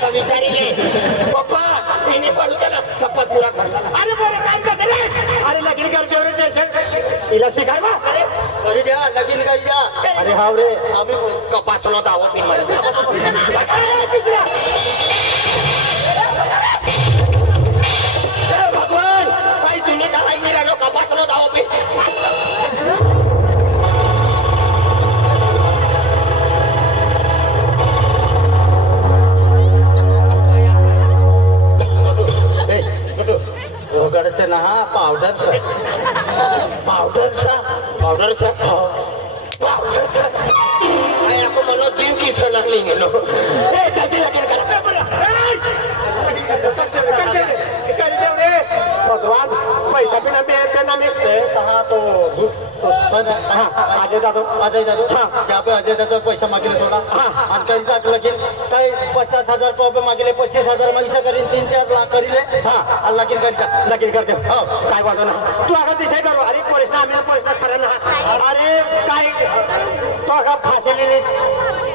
का विचारिले पप्पा तिने पडू त्याला शपथ पुरा करता अरे बरं काम करते रे अरे लगीन करते रे टेन्शन तिला शिकाय बा अरे करी द्या लगीन करी द्या अरे हाव रे आम्ही कपाचलो दावा पिन मारे भगवान काही जुनी काय नाही राहिलो कपाचलो दावा पिन ओगडचे ना हा पावडरचा पावडरचा पावडरचा पावडरचा काय आपण मला जीव किस लागली गेलो ए जल्दी लगेल करा भगवान पैसा बिना पे ना मिळते कहा तो अजय जाधव अजय दादा पैसा मागिले थोडा आणि तरी टाकलं की काही 50,000 रुपये मागिले 25,000 मागिसा करीन 3-4 लाख करीले लगीन करता लगीन करते हो काय वाटत ना तू आता दिसाय करू अरे पोलिसना आम्ही पोलिसना खरं ना अरे काय तो का फासेली नाही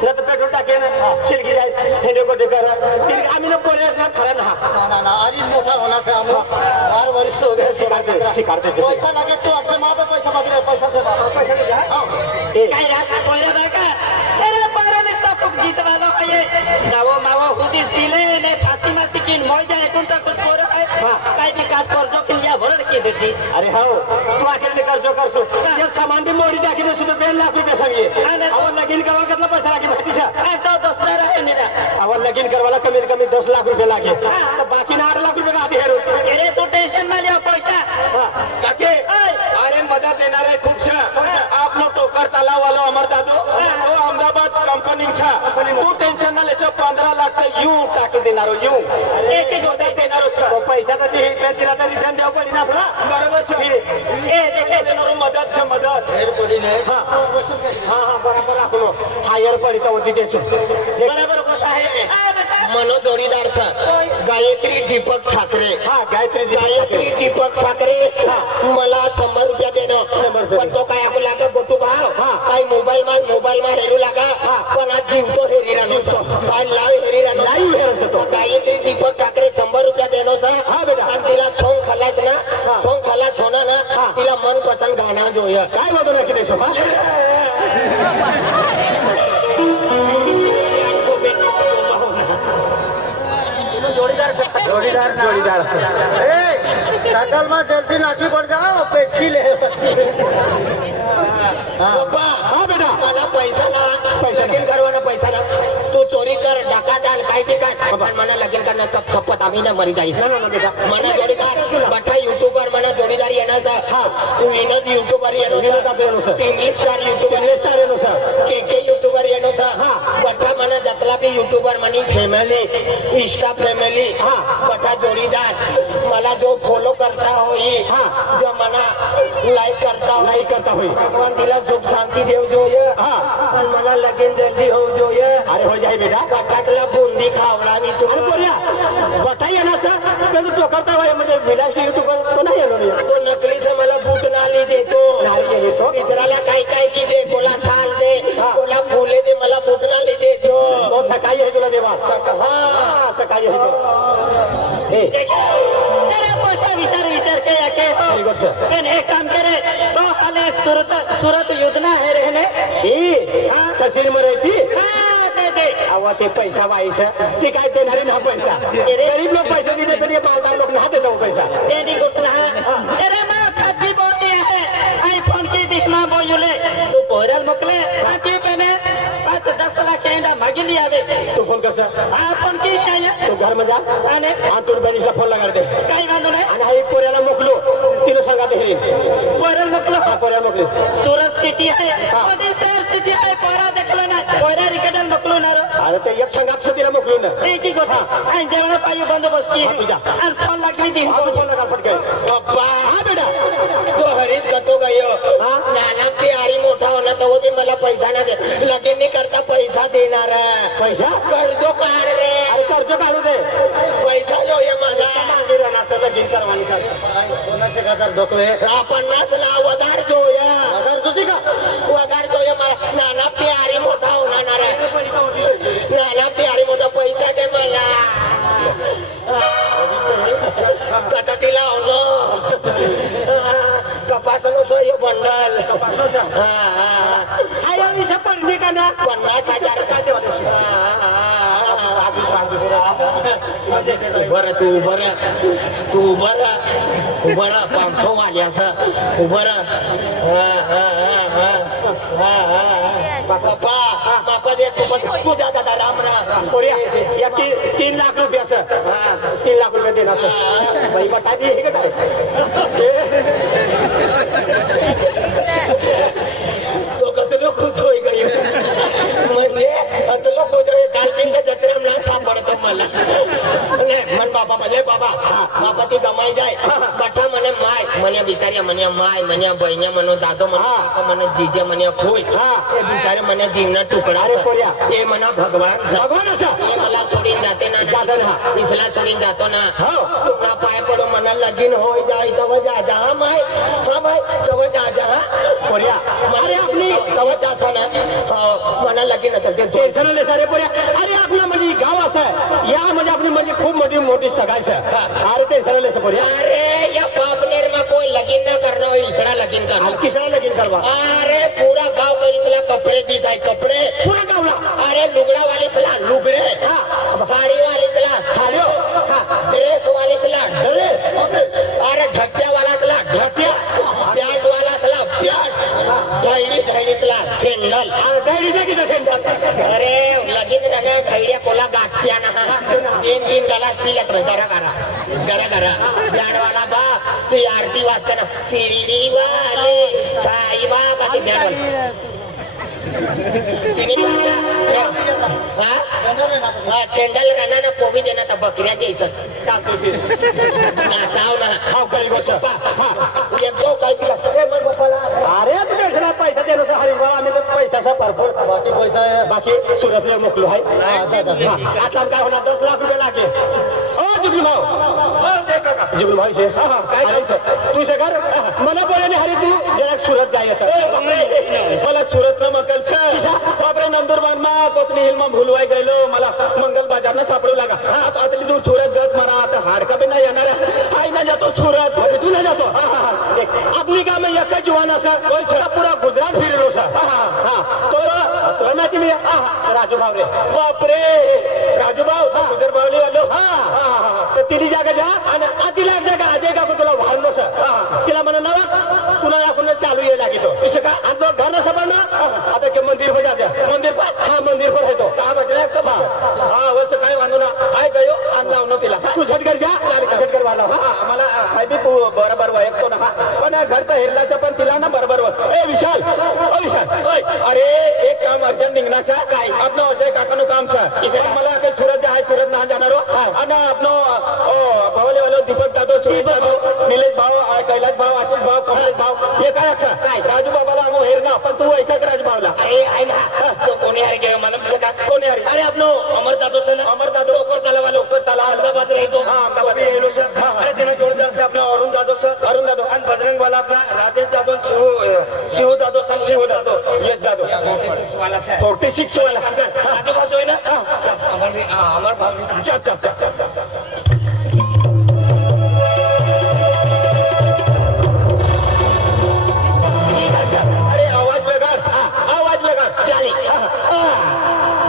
तर पेट्रोल टाकेन शिलकी जाय हेडे कोटे कर आम्ही ना पोलिसना खरं ना ना अरे मोठा होना था हम 4 वर्ष हो गए शिकारते पैसा लगे तो अपने माँ पे पैसा मागिले पैसा दे काय रा पोयरा बाका अरे पारा निस्ता खूप जीतवालो आहे जावो मावो हुदीस दिले ने फासी मासी किन मोय जाय कोणता कुछ पोर आहे काय बी काट करजो किन या भरड की देती अरे हो तू आखिर ने करजो करसो ये सामान भी मोडी टाकीने सुद्धा 2 लाख रुपये सांगिए अवन लगीन करवा कितना पैसा लागे भतीजा तो 10 लाख आहे मेरा अवन लगीन करवाला कमीत कमी 10 लाख रुपये लागे तो बाकी 8 लाख रुपये का आधी हेरो अरे तू टेंशन ना लिया पैसा काके अरे मदत देणार आहे खूप आपलो टोकर तलाव वालो अमर दादू तो अहमदाबाद कंपनी छा तू टेंशन ना लेसो 15 लाख का यू टाकी देणार यू एक होता देणार तो पैसा का ते तिला तर रिटर्न द्याव पडी ना आपला बरोबर सर ए देखे देणार मदत से मदत हेर पडी नाही हां बरोबर आपण हायर पडी तो होती त्याची बरोबर कसं आहे मनो जोडीदार सर गायत्री दीपक ठाकरे गायत्री दीपक ठाकरे मला 100 रुपया देणं पण तो काय आपण लागा गोटू भाव काय मोबाईल मा हेरू लागा पण आज जीवतो हेरी राहतो काय लाईव्ह हेरतो गायत्री दीपक ठाकरे 100 रुपया देणं सर बेटा आणि तिला सोंग खलास ना सोंग खलास होणार ना तिला मनपसंद गाणं जोया काय बोलतो ना किती शोभा जोड़ीदार सकल में जल्दी नाची पड़ जाओ पेची ले हाँ बेटा मला पैसा लगीन करवाना पैसा ना तू चोरी कर डाका डाल काय ते काय पण मला लगीन करणार तर शपथ आम्ही ना मरी जाईल बेटा मला जोडीदार बठा युट्यूबर मला जोडीदार येणार सर तू विनोद युट्यूबर येणार इंग्लिश स्टार युट्यूबर के युट्यूबर येणार सर बठा मला जतला भी युट्यूबर मनी फॅमिली इंस्टा फॅमिली बठा जोडीदार मला जो फॉलो करता होई जो मला लाइक करता होई भगवान तिला सुख शांति देव जो ये और मला लगीन जल्दी हो जो ये अरे हो जाए बेटा बटाकला बुंदी खावडानी तू अरे बोलिया बताइए ना सर तो करता भाई मुझे विलास यूट्यूबर तो नहीं है तो नकली से मला बूट नाली देतो इतराला काय काय की दे कोला साल दे कोला फुले दे मला बूट नाली देतो तो सकाळी आहे तुला देवा हां सकाळी आहे तेरा पैसा विचार के याके एक काम करे तो हाले सूरत योजना है रहने कशीर में रहती अवा ते पैसा वाईस ते काय देणारे ना पैसा गरीब लोग पैसा देते तरी मालदार लोग ना देतो पैसा तेरी घोषणा अरे ना खाती बोलती है आईफोन की दिखना बोले तू पोरल मोकले खाती पेने 5-10 लाख केंदा मागे लिया दे तू फोन कर हां फोन की चाहिए तू घर में जा आणि हां तू बनीसला फोन लगा दे काही वांदो नाही आणि हाई पोऱ्याला मोकलो तिला सांगा दे पोऱ्याला मोकलो हां पोऱ्याला मोकले सूरत सिटी आहे मोदी शहर सिटी आहे पोरा देखला ना पोऱ्या रिकेडल मोकलो ना अरे ते एक संगात सुधीला मोकलो ना एकी गोठा आणि जेवण पायू बंदोबस्त की आणि फोन लागली दी फोन लगा फटके बाबा हां बेटा तो हरीत कतो गयो नाना ते आरी मोठा होना तो भी मला पैसा ना दे लगीन नहीं करता पैसा देणार पैसा कर्जो काढ रे अरे कर्ज काढू दे पैसा जो ये मला मागे राहणार तर लगीन करवानी का 50,000 दोकले 50 ला वदार जो या वदार तुझी का वदार जो या मला नाना ते आरी मोठा होणार नाना ते आरी मोठा पैसा दे मला बरं तू बरं तू बरं बरं पांखो आली असं बरं बापा बापा दे तुझा दादा राम राम पोऱ्या, या 3 लाख रुपये असं 3 लाख रुपये देणार असं बाई बटा हे का काय तो कसं खुश होई गई म्हणजे आता लोक काल त्यांच्या जत्रेला सापडतो मला म्हण बाबा म्हणे बाबा बाबा ती जमाई जाय कथा म्हणे माय म्हणे बिचारी म्हणे माय म्हणे बहिणी म्हणून दादो म्हणे काका म्हणे जिजे म्हणे खोय हे बिचारे म्हणे जीवना तुकडा अरे पोऱ्या, हे म्हणा भगवान भगवान असं हे मला सोडून जाते ना इसला सोडून जातो ना हो. तुला पाय पडो म्हणा लगीन होय जाय जवळ जा जा हा माय जवळ जा जा हा पोऱ्या, अरे आपली जवळ जा ना म्हणा लगीन असेल ते टेन्शन नाही सारे पोऱ्या. अरे आपलं म्हणजे गाव असं आहे या म्हणजे आपली म्हणजे खूप मोठी सगायचं अरे टेन्शन नाही पोऱ्या. अरे या पापनेर में कोई लगीन ना करना हो इसरा लगीन करना किसना लगीन करवा अरे पूरा गाव करीसला कपडे दिसाय कपडे पुरा गावला अरे लुगड़ा वाले सला लुगड़े साड़ी वाले सला साड़ियो ड्रेस वाले सला ड्रेस अरे ढक्या वाला सला ढक्या प्याट वाला सला प्याट घड़ी सला सेंडल गाडी दे की सेंटर अरे लगीन करना घड़िया कोला गाठ्या ना 3 डॉलर तिलक जरा करा प्याट वाला बा तू आरती वाचता ना शिर्डी वाले साई बाबा ते प्याट वाला सेंडल राहणार ना कोबी देणार तर बकऱ्या द्यायचं नाचाव ना एकदो काय तिला अरे तू टेन्शन पैसा देणं हरीश बाबा आम्ही तर पैशाचा भरपूर बाकी पैसा आहे बाकी सुरतला मोकलो आहे आता काय होणार 10 लाख रुपये लागे ओ जुगलू भाऊ जुगलू भाऊ शे काय तू शेखर मला बोलाने हरी तू जरा सुरत जायचं मला सुरत न मकल बापरे नंदुरबार मा कोकणी हिल में भूलवाई गेलो मला मंगल बाजार न सापडू लागा आता तू सुरत गत मारा आता हाडका भी नाही येणार आई ना जातो सुरत अरे तू ना जातो आपली काम एक जवान असा सगळा पुरा गुजरात फिरलो सा तो माहिती मी राजू भाव रे बापरे राजू भाव गुजर बावली वालो तर तिने जागा जा आणि तिला जागा अजय का तुला वाढलो सर तिला म्हणा नवा तुला आपण चालू ये लागे तो विषय का आणि तो गाणं सभाना आता के मंदिर पर जाते मंदिर पर मंदिर पर है तो वर्ष काय वांधो ना काय गयो आणि लावणं तिला तू झटकर जा झटकर वाला आम्हाला हाय बी तू बरोबर वयकतो ना पण घर तर हेरलाचं पण तिला ना बरोबर ए विशाल अरे एक काम अर्जंट निघण्याचा काय आपलं अजय काकाનું काम છે मला काही સુરત आहे सुरत ना जाणार आणि आपलं भावले वालो दीपक दादो सुरेश दादो निलेश भाव कैलाश भाव आशिष भाव कमलेश भाव हे काय काय राजू बाबाला आम्ही हेर ना पण तू ऐका राजू भावला अरे आहे ना तो कोणी अरे गे मला का कोणी अरे आपलो अमर दादो से अमर दादो ऊपर तला वाला ऊपर तला अहमदाबाद रहतो अहमदाबाद येलो सर अरे तेना जोरदार से अपना अरुण दादो सर अरुण दादो आणि बजरंग वाला अपना राजेश दादो शिव दादो सर शिव दादो यश दादो 46 वाला से 46 वाला आगे बात होय ना अमर भाव अच्छा अरे आवाज लगा चाली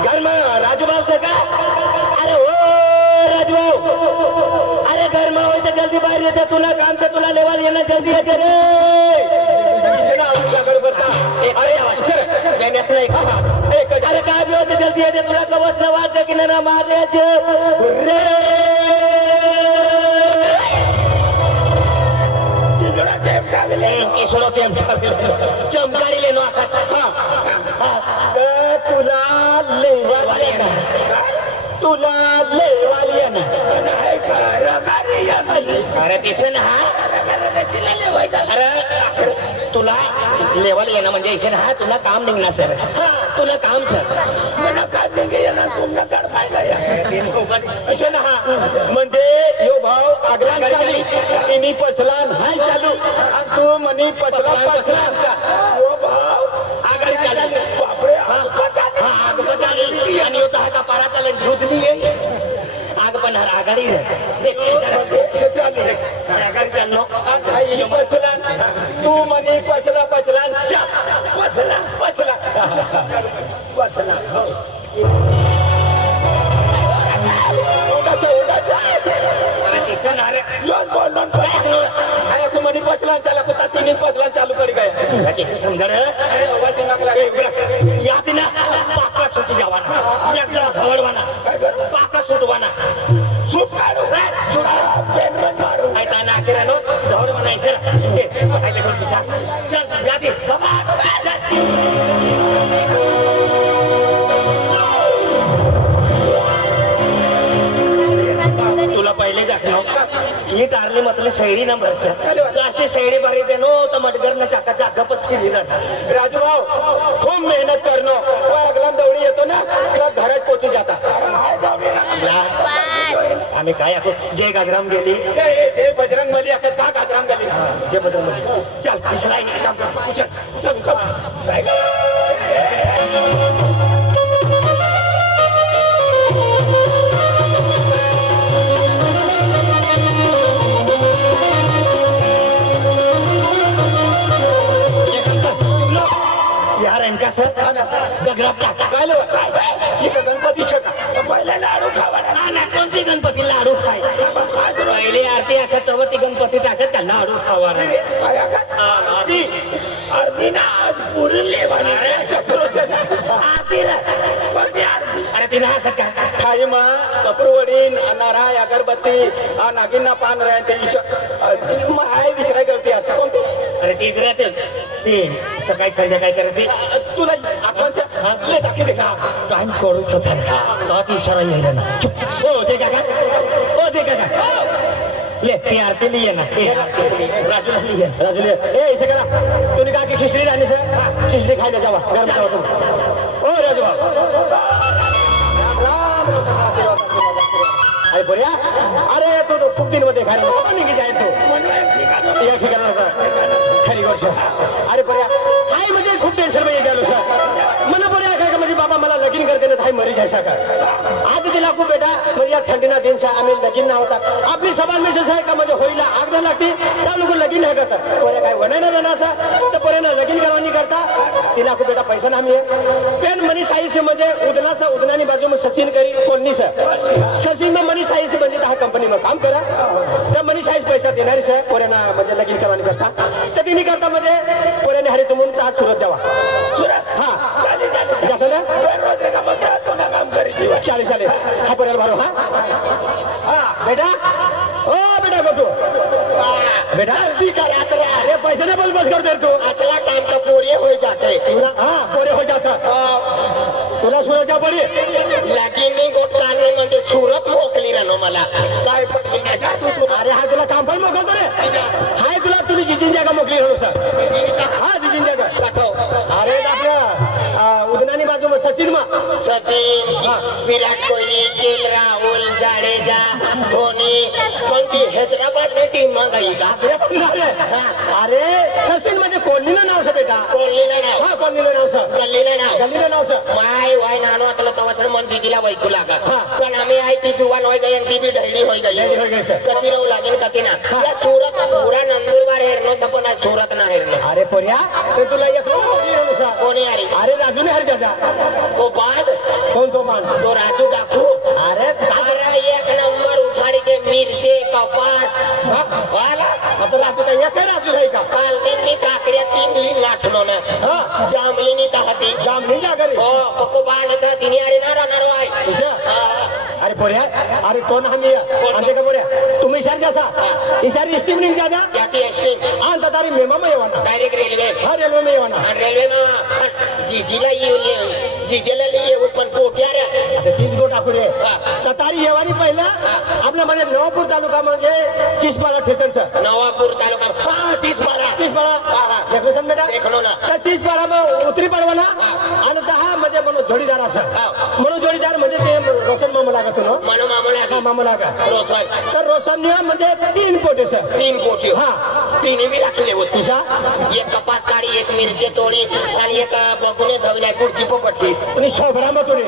घर में राजू भाव से का अरे ओ राजू भाव अरे घर में वैसे जल्दी बाहर येते तुला काम से तुला लेवाल येना जल्दी येते रे अरे अरे काय बी होते जल्दी येते तुला कवच न वाजते की ना माझे चमकारी लेनो तुला लेवाल येणार अरे दिसे ना अरे तुला लेवल येणं म्हणजे इथे ना तुला काम निघणार सर तुला काम सर ना म्हणजे यो भाव आग्रा चाली तिनी पचला नाही चालू आणि तू म्हणी पचला यो भाव आगाडी चालू बापरे आग बचाली आणि होता हा पारा चालत धुतली आग पण आघाडी चाललो पसला तू म्हणे पसला पसला तिने पसला चालू करी काय समजा या दिना पाका सुटी जावाना एकदम धवडवाना पाका सुटवाना सूट काढू ऐका ना केला नो धवड म्हणायचं चल या दे तुला पहिले जाखलो ही टारली म्हटलं शैरी ना भरसा जास्ती शैरी भरी दे नो तर मटगर ना चाका चाका पत्ती राजू भाऊ खूप मेहनत करणं अगला दौडी येतो ना तर घरात पोचू जाता आम्ही काय ako जय गाजराम गेली ते बजरंग मली आता का गाजराम झाली जय बजरंग चल पिछला चल चल चल यार इनका सर गगरा काय लो काय गणपती शका पहिला लाडू खावा ना कोणती गणपती लाडू खाय पहिले आरती आखत तव ती गणपती टाकत त्या लाडू खावा अर्धी ना आज पुरी लेवानी आरती अरे तिने हातात काय खाई मा कपरूवडी नाराय अगरबत्ती नागिना पान राय ते माय विसराय करते आता कोणती अरे ती इकडे ते सकाळी संध्याकाळी करते तुला आठवणच्या टाकी दे का टाइम करूच होता तो इशारा येईल ना चुप हो ते काका ले ती आरती लिये ना राजूला लिये ए इसे करा तुम्ही का की खिचडी राणी सर खिचडी खायला जावा गरम जावा तुम्ही ओ राजू अरे बढिया अरे तो खूप दिन मध्ये खायला निघी जाय तो या ठिकाणाला खरी गोष्ट अरे बढिया हाय म्हणजे खूप टेन्शन मध्ये गेलो सर मला बढिया काय का म्हणजे बाबा मला लगीन करते ना हाय मरी जायचा का आज तिला खूप बेटा म्हणजे या थंडीना दिन से आम्ही लगीन ना होता आपली सभा मेसेज आहे का म्हणजे होईला आग न लागते त्या लोक लगीन नाही करतात बरे काय वनाय ना असा तर बरे ना लगीन करवानी करता तिला खूप बेटा पैसा ना पेन मनी साई से म्हणजे उदना उदनानी बाजू में सचिन करी कोलनी से सचिन में मनी साई से म्हणजे हा कंपनी में काम करा त्या मनी साईज पैसा देणारी से पोऱ्यांना म्हणजे लगीन करवानी करता तर तिने करता म्हणजे पोऱ्याने हरी तुम्ही आज सुरत जावा हा जातो ना 40 साले हा पोऱ्याला भरो हा बेटा ओ बेटा गोटू बेटा ती का यात्रा अरे पैसे ना बोल बस कर दे तू अगला टाइम का पूरे हो जाते हाँ पोरे हो जाता तुला सुरत जा पडी लगीन गोट काढणे म्हणजे सुरत मोकली रानो मला काय पटली नाही अरे हा तुला काम पण मोकलतो रे हाय तुला तुम्ही जिजिन जागा मोकली हो सर हा जिजिन जागा दाखव अरे आपल्या उदनानी बाजू में सचिन मा सचिन विराट कोहली के राहुल जाडेजा धोनी कोणती हैदराबाद में टीम मागाई का अरे सचिन म्हणजे कोहलीनं नाव सर बेटा कोहलीला नाव हा कोहलीनं नाव सर गल्लीला नाव गल्लीनं नाव सर माय वाय नानो आता तवासर मन दीदीला वैकू लागा पण आम्ही आई ती जुवान होई गई ती भी ढळली होई गई कती राहू लागेल कती ना या सुरत पुरा नंदुरबार हेरनो सपन सुरत ना हेरनो अरे पोऱ्या ते तुला एक कोणी अरे अरे राजू ने हर जाजा तो बांध कौन तो मान तो राजू दाखू अरे अरे एक नंबर उठाड़ी के मिर्चे कपास वाला मतलब आपको तो एक है राजू भाई का काल दिन की काकड़िया 3 ली नाठनो ने हाँ जांभली नी तहती जाम नहीं जा करी ओ कोको बांध था तिनी अरे ना राहणार वाय अरे पोऱ्या अरे कोण हमी आंदे का पोऱ्या तुम्ही इशार जैसा इशार स्टीम नहीं जाजा याती एस्टीम आंता तारी मेमा में येवाना डायरेक्ट रेल्वे हा रेल्वे में येवाना आणि रेल्वे ना जीजीला जीजेला ये पण पोट्या रे आता तीच गोट आकुडे ततारी येवानी पहिला आपल्या म्हणजे नवापूर तालुका म्हणजे चिसपाला ठेकर सर नवापूर तालुका 30-12 चिसपाला देखो सम बेटा देखलो ना त्या चिसपाला में उतरी पडवाना आणि दहा म्हणजे म्हणून जोडीदार असं म्हणून जोडीदार म्हणजे ते रोशन मामा लागत ना मनो मामला हा मामा लागा रोशन तर रोशन म्हणजे 3 पोटे सर 3 पोटी हा तिने मी राखले होते तुझा एक कपास काढी एक मिरची तोडी आणि एक बघून धवल्या कुर्ती पोकटली तुम्ही शोभरा मग तुने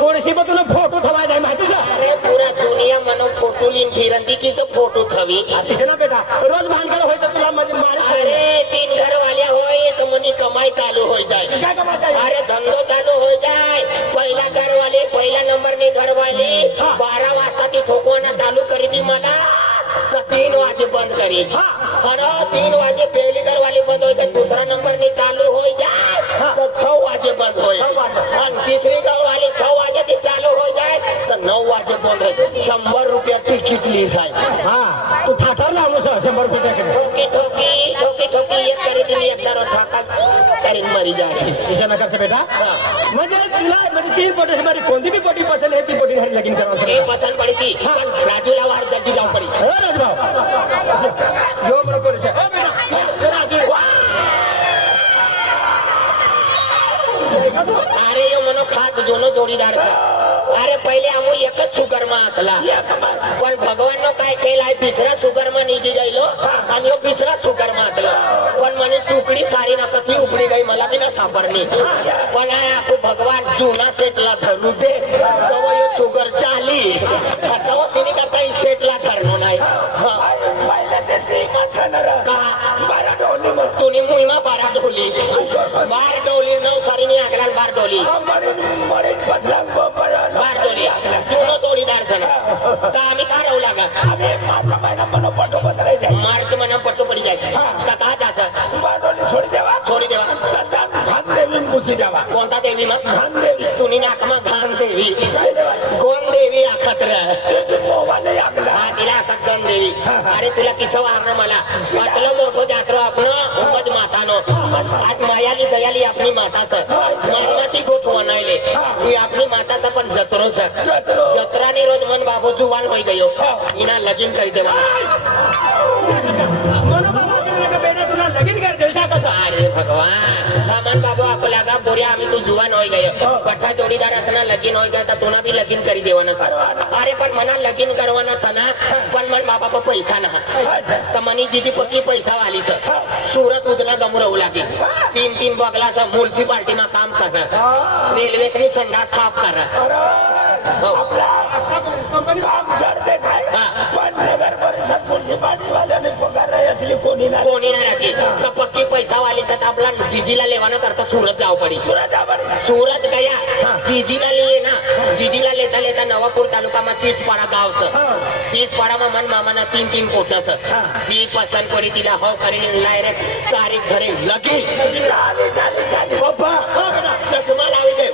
कोणशी मग तुला फोटो ठेवायला जाय माहिती का अरे पुरा दुनिया मनो फोटो लिन फिरंतीकीचं फोटो ठवी अतिशय ना बेटा रोज भानगड होय तर तुला म्हणजे मार अरे 3 घर वाले होय तर मनी कमाई चालू होई जाय काय कमायचं अरे धंदो चालू होई जाय पहिला घर वाले पहिला नंबर ने घर वाले 12 वाजता ती ठोकवाना चालू करी ती मला 3 वाजे बंद करी अरे 3 वाजे पहिली घर बंद होय तर दुसरा नंबर नी चालू होई जाय तर 6 वाजे बंद होय आणि तिसरी गाव आले 6 वाजे ते चालू होई जाय तर 9 वाजे बंद होय 100 रुपया तिकीट लीस आहे हा तू ठाकर लावलो सर 100 रुपये टाकेल ठोकी ठोकी ठोकी ठोकी एक करी तुम्ही एक दारो ठाका करीन मरी जाय किशा नगर से बेटा हाँ। म्हणजे तुला म्हणजे 3 पोटी से कोणती भी पोटी पसंद है 3 पोटी हरी लगीन करवा ये पसंद पड़ी थी पण राजूला वार जल्दी जाऊ पड़ी हो राजभाऊ जो बरोबर છે अरे यो मनो खात दोनों जोडीदार था अरे पहिले आमो एकच शुगर मा आतला पण भगवान नो काय केलाय दुसरा शुगर मा निघी जायलो आणि यो दुसरा शुगर मा आतलो पण म्हणे तुकडी सारी ना कधी उपडी गई मला बी ना सापडणी पण आपको भगवान जुना सेटला धरू दे तो यो शुगर चाली आता तिने का काही सेटला धरनो नाही तुम्ही मुळमा बारा ढोली बार डोली 9 सारी नी आगला बार डोली बार डोली दोनों जोडीदार जण तर आम्ही का राहू लागा मार्च महिना पट्टो पडी जाय का का जायचं छोडी देवा कोणता देवी मग तुम्ही नाक मग घाण देवी कोण देवी आखत हा तिला आखत गण देवी अरे तुला किस वारणं मला वाटलं मोठं जात्रो आपण उमद मातानो आज मायाली दयाली आपली माताच मारणाची गोठ वनायले ती आपली माताचा पण जत्रो सर जत्राने रोज मन बाबू जुवान होई गयो इना लगीन करी देवा बेटा तुला लगीन कर देसा कसा अरे भगवान मन बाबू आपला का बोरिया आम्ही तू जुवान होई गयो कठा जोडीदार असना लगीन होई गया तर तुला भी लगीन करी देवाना अरे पण मना लगीन करवाना सना पण मन बाबा को पैसा ना तर मनी जीजी पक्की पैसा वाली सर सूरत उतना गमरवू लागे 3 बगला सा म्युनिसिपालिटी में काम कर रेल्वे से संडास साफ कर कोणी नाही राखी तर पक्की पैसा वाली तर आपला जीजीला लेवाना करता सूरत जाव पडी सूरत गया जीजीला लिए ना जीजीला लेता लेता नवापूर तालुका में 30 पाड़ा गाव से 30 पाड़ा में मन मामा ना 3 कोटा से ती पसंद करी तिला हो करी लाय रे तारीख घरे लगी बाबा चश्मा लावी दे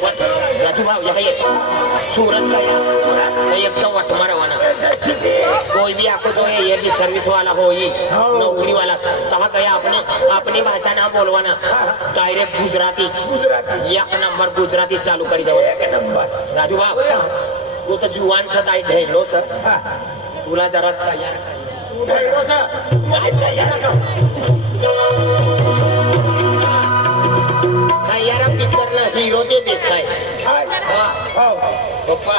राजू भाव यहाँ ये सूरत गया एकदम वटमारा वाला कोई भी आपको जो है ये भी सर्विस वाला हो ये नौकरी वाला कहा गया अपनी भाषा ना बोलवाना डायरेक्ट गुजराती 1 नंबर गुजराती चालू करी दो राजू भाव तू तो जुवान सा ताई ढेलो सर तुला जरा तयार तयार पिक्चर ना हीरो ते देखाय पप्पा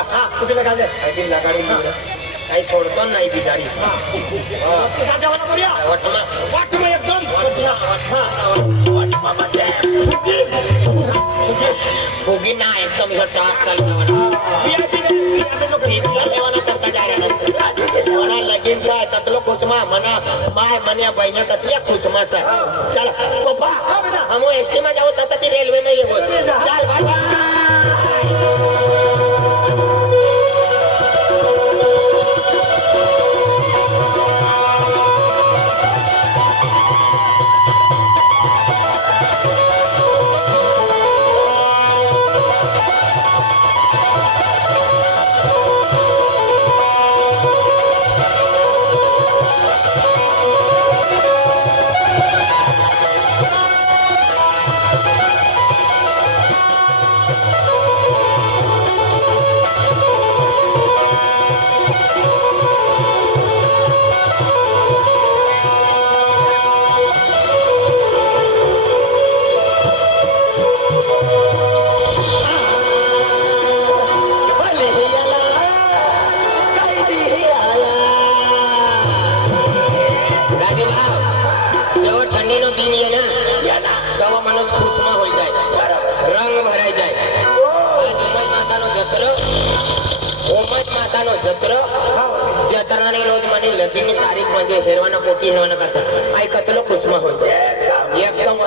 लगाडी काही सोडतो नाही बिचारी फुगी ना एकदम करता जा रहा लगीन सा ततलो खुशमा मना माय मन्या बहिणी ततल्या खुशमा सा चल पप्पा हम एसटी में जाओ तत ती रेलवे में ये बोल चल बाय जत्राने रोज म्हणे लगीन तारीख म्हणजे हेरवाना पोटी हेरवाना करतात ऐकतलो खुशमा होईल एकदम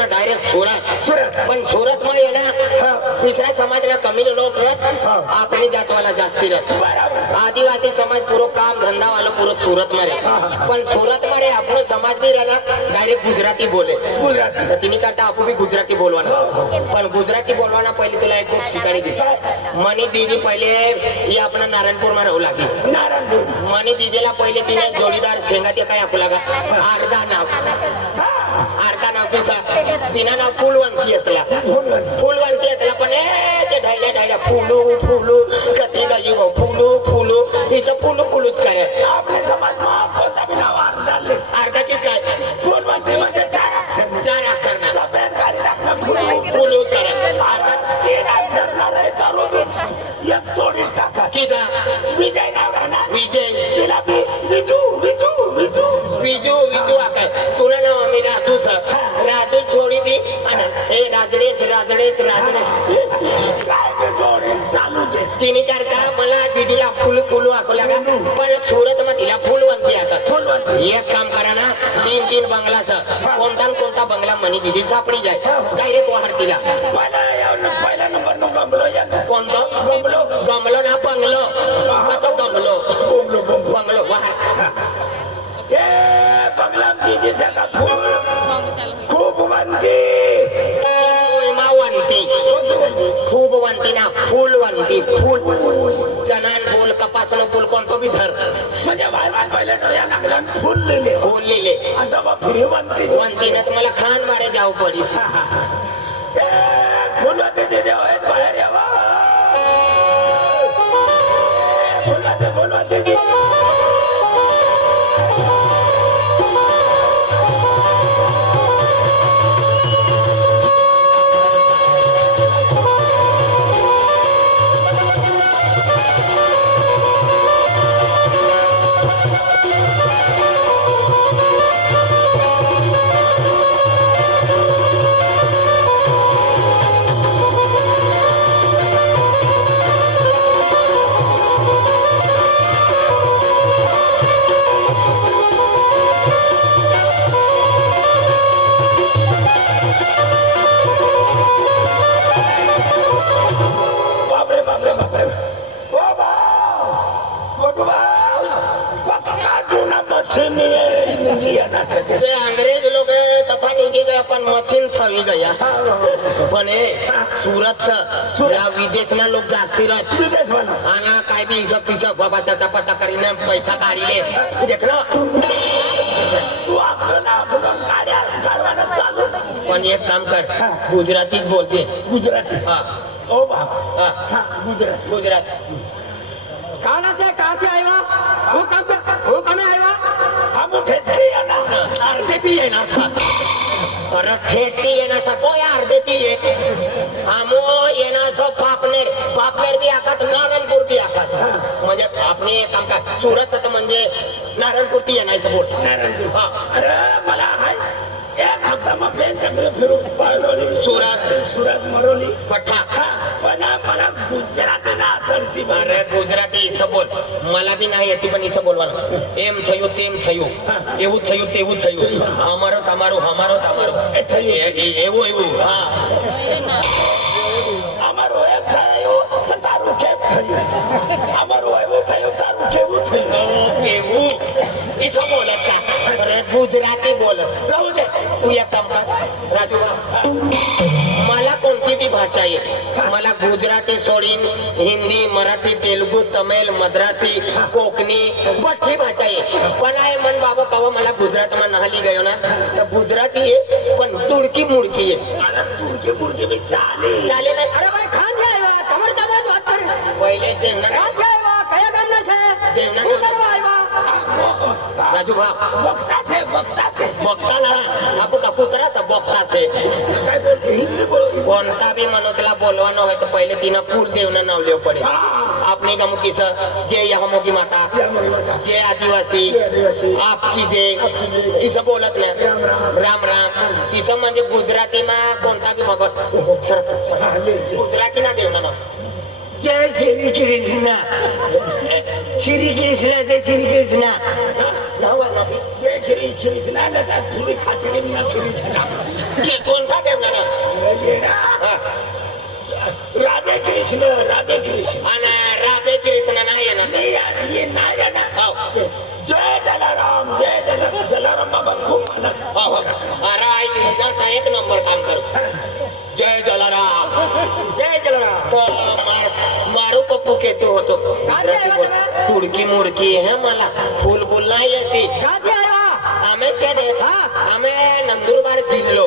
ना डायरेक्ट सुरत पण सुरत मध्ये आहे ना दुसऱ्या समाजाला कमी लोक राहत आपली जातवाला जास्ती राहत आदिवासी समाज पुरो काम धंदा वाला पुरो सुरत मध्ये पण सुरत मध्ये આપણો સમાજ બી રહેલા ડાયરેક્ટ ગુજરાતી બોલે તો તેની કરતા આપું બી ગુજરાતી બોલવાનું પણ ગુજરાતી બોલવાના પહેલી પેલા એક શીખાડી દીધી મની દીદી પહેલે એ આપણા નારાયણપુરમાં રહું લાગી મની દીદીला पहिले तिने जोडीदार शेंगाते काय आपू लागा अर्धा नाव तिचा तिना नाव फुलवंती असला पण ते ढायल्या ढायल्या फुलू फुलू कधी जागी फुलू फुलू तिचं फुलू फुलूच काय अर्धाचीच काय चार अक्षर ना फुलू करा विजू विजू काय तुला नाव आम्ही राजूच राजू थोडी ती हे राजडेच राजडेच राजडेच तिने करता मला दिदीला फुल फुलू आखू लागा पण सुरत मध्ये तिला फुलवंती आता एक काम करा ना 3 बंगलाच कोणता बंगला मनी दिदी सापडी जाय डायरेक्ट वाहर तिला कोणतं गमलो ना बंगलो गमलो बंगलो वाहर खूप वंती ना फुलवंती फुल चनान फुल कपासन फुल कोणतो बी धर फुल लिहिले वंती ना तुम्हाला खान मारे जाऊ पडी अंग्रेज लोग तथा निघी गया पण मशीन थवी गया पण हे सुरत विदेशना लोक जास्ती राहत आणि काय बी हिशोब पिशोब बाबा त्याचा पता करीने पैसा काढले देखलो पण एक काम कर गुजरातीत बोलते गुजराती गुजरात कहाँ से आया वो कहाँ आया हम ठेठी अर्धेती आहे ना अरे ठेठी आहे ना कोया अर्धेती आहे हम येना सो पापनेर भी आखात नारायणपूर भी आखात म्हणजे आपने काम का सुरत म्हणजे नारायणपूर ती येणार बोल नारायणपूर अरे मला हाय एक हफ्ता मग फिरून पाळलोली सुरत मरोली पठा पण मला गुजराती ना चढती अरे गुजराती इसं बोल मला बी नाही येते पण इसं बोलवाना एम थयो तेम थयो એવું થયું તેવું થયું અમારો તમારો એવું હા અમારો એમ થયું તારું કેમ થયું અમારો એવું થયું તારું કેવું થયું એવું इसं बोलत का अरे गुजराती बोल राहू दे तू एक काम कर राजू मला कोणती बी भाषा येते मला गुजराती सोडीन हिंदी मराठी तेलुगू तमिळ मद्रासी कोकणी बठी भाषा आहे पण आहे मन बाबा कवा मला गुजरातમાં नहाली गयो ना तर गुजराती आहे पण तुडकी मुडकी आहे मला तुडकी मुडकी बी चाले नाही अरे भाई खान जे आया તમારી વાત કરે पहिले देवना खान जे आया કયા ગામના છે દેવના કરવા આવ્યા राजू भाऊ बघता ना आपण कुत्रा तर बघता कोणता बी म्हणून त्याला बोलवानो है तो पहिले तिनं फुल देवना नाव लिव पडे आपली गमुकीस जे यहमोगी माता जे आदिवासी आपकी जे तिचं बोलत नाही राम राम तिचं म्हणजे गुजराती मा कोणता बी मग गुजराती ना देवना नाव जय श्री कृष्ण जय श्री कृष्ण कृष्ण तुम्ही खात्री ना कृष्ण कोणता ठेवणार राधे कृष्ण आणि राधे कृष्ण नाही येणार जय जलाराम बाबा खूप अरे एक नंबर काम कर जय जलाराम मारू पप्पू केतो होतो तुडकी मुडकी है मला फुल बोल नाही येते हमें से दे हमें नंदुरबार जिलो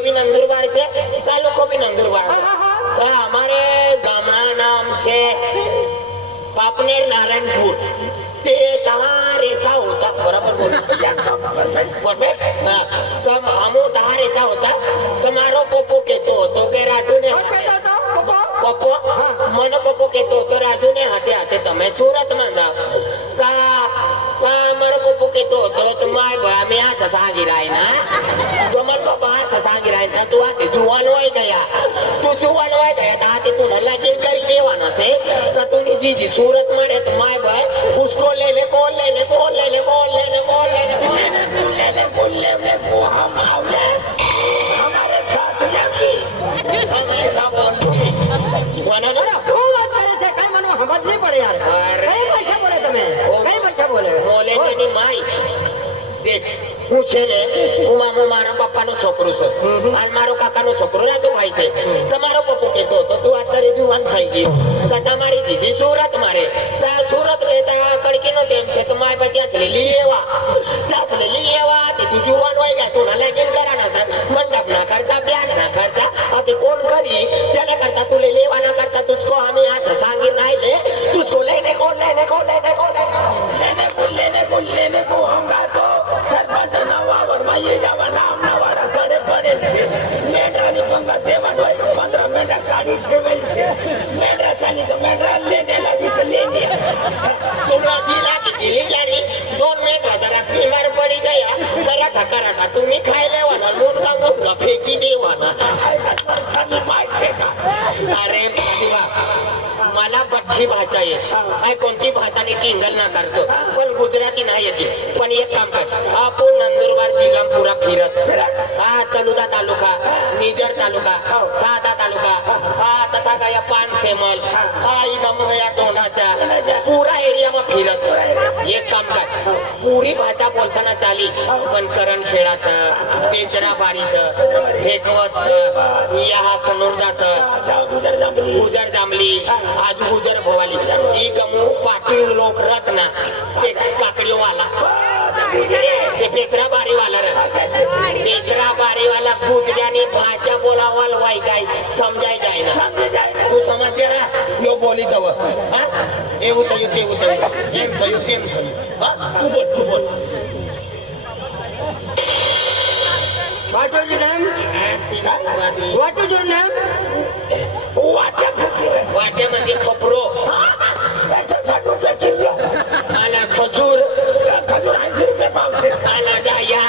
भी नंदुरबार से तालुको भी नंदुरबार तो हमारे गामड़ा नाम से पापनेर नारायणपुर ते कहाँ रहता होता बराबर बोल तो हम कहाँ रहता होता तुम्हारो पोपो केतो होतो के राजू ने पप्पो मन पप्पो केतो होतो राजू ने हाथे हाथे तमे सूरत में जाओ का मारो पप्पो केतो होतो तो माय भया में आ ससा गिराय ना तो मन पप्पा ससा गिराय ना तू आते जुवान होय गया था ते तू नल्ला किन करी देवाना से तो तूने जी सूरत में रहे तो माय भाई उसको ले ले वो हम आवले हमारे साथ लेंगी हमेशा बोलती वना ना खूप बात करे છે કઈ મને સમજ નહીં પડે યાર કઈ ભાષા બોલે તમે કઈ ભાષા બોલે બોલે ની માઈ દેખ હું છે ને હું મારા પપ્પાનો છોકરો છું અને મારો કાકાનો છોકરો રાજો ભાઈ છે તમારો પપ્પો કહેતો હતો તું અત્યારે જુવાન થઈ ગઈ તો તમારી દીદી સુરત મારે સુરત રહેતા કડકીનો ટેમ છે તો માય ત્યાં લઈ લેવા તે તું જુવાન હોય ગયા તું લગીન કરાના છે મંડપ ના કરતા બ્યાન ના કરતા આ કોણ કરી તેના કરતા તું લઈ લેવાના કરતા તુझको हमें आज सांगी नहीं ले तुझको लेने को लेने को हम तो सरपंच नवावर में ये जावा नाम नवाड़ा करे पड़े छे मेढा ની पंगा देवा હોય 15 मेढा काढी ठेवेल છે मेढा खाली तो मेढा लेने लगी तो ले लिया तुमरा जिला की जिली जानी 2 मेढा जरा बीमार पड़ी गया जरा ठकराटा तुम्ही खाई लेवाना लोटका फेकी देवाना छानी माय छे का अरे प्रतिभा मला बठ्ठी भाषा आहे काय कोणती भाषाने टिंगल ना करतो पण गुजराती नाही येते पण एक काम कर आपण नंदुरबार जिल्हा पुरा फिरत हा तलुदा तालुका निजर तालुका सादा तालुका हा तथा गया पानसेमल हा इथं गया टोंडाचा पुरा एरिया में फिरत एक काम कर पुरी भाषा बोलताना चाली पण करण खेळाचं पेचरा बारीचं भेटवत या सनोरदाचं गुजर जांभली आज गुजर भवाली ई गमू पाटील लोक रत्ना ते काकडी वाला ते पेकरा बारी वाला पेकरा बारी वाला गुजरानी भाषा बोलावाल वाई काय समजाय जाय ना तू समझे ना यो बोली तव हा એવું થયું તેવું થયું એમ થયું તેમ થયું હા તું બોલ What is your name? What is your name?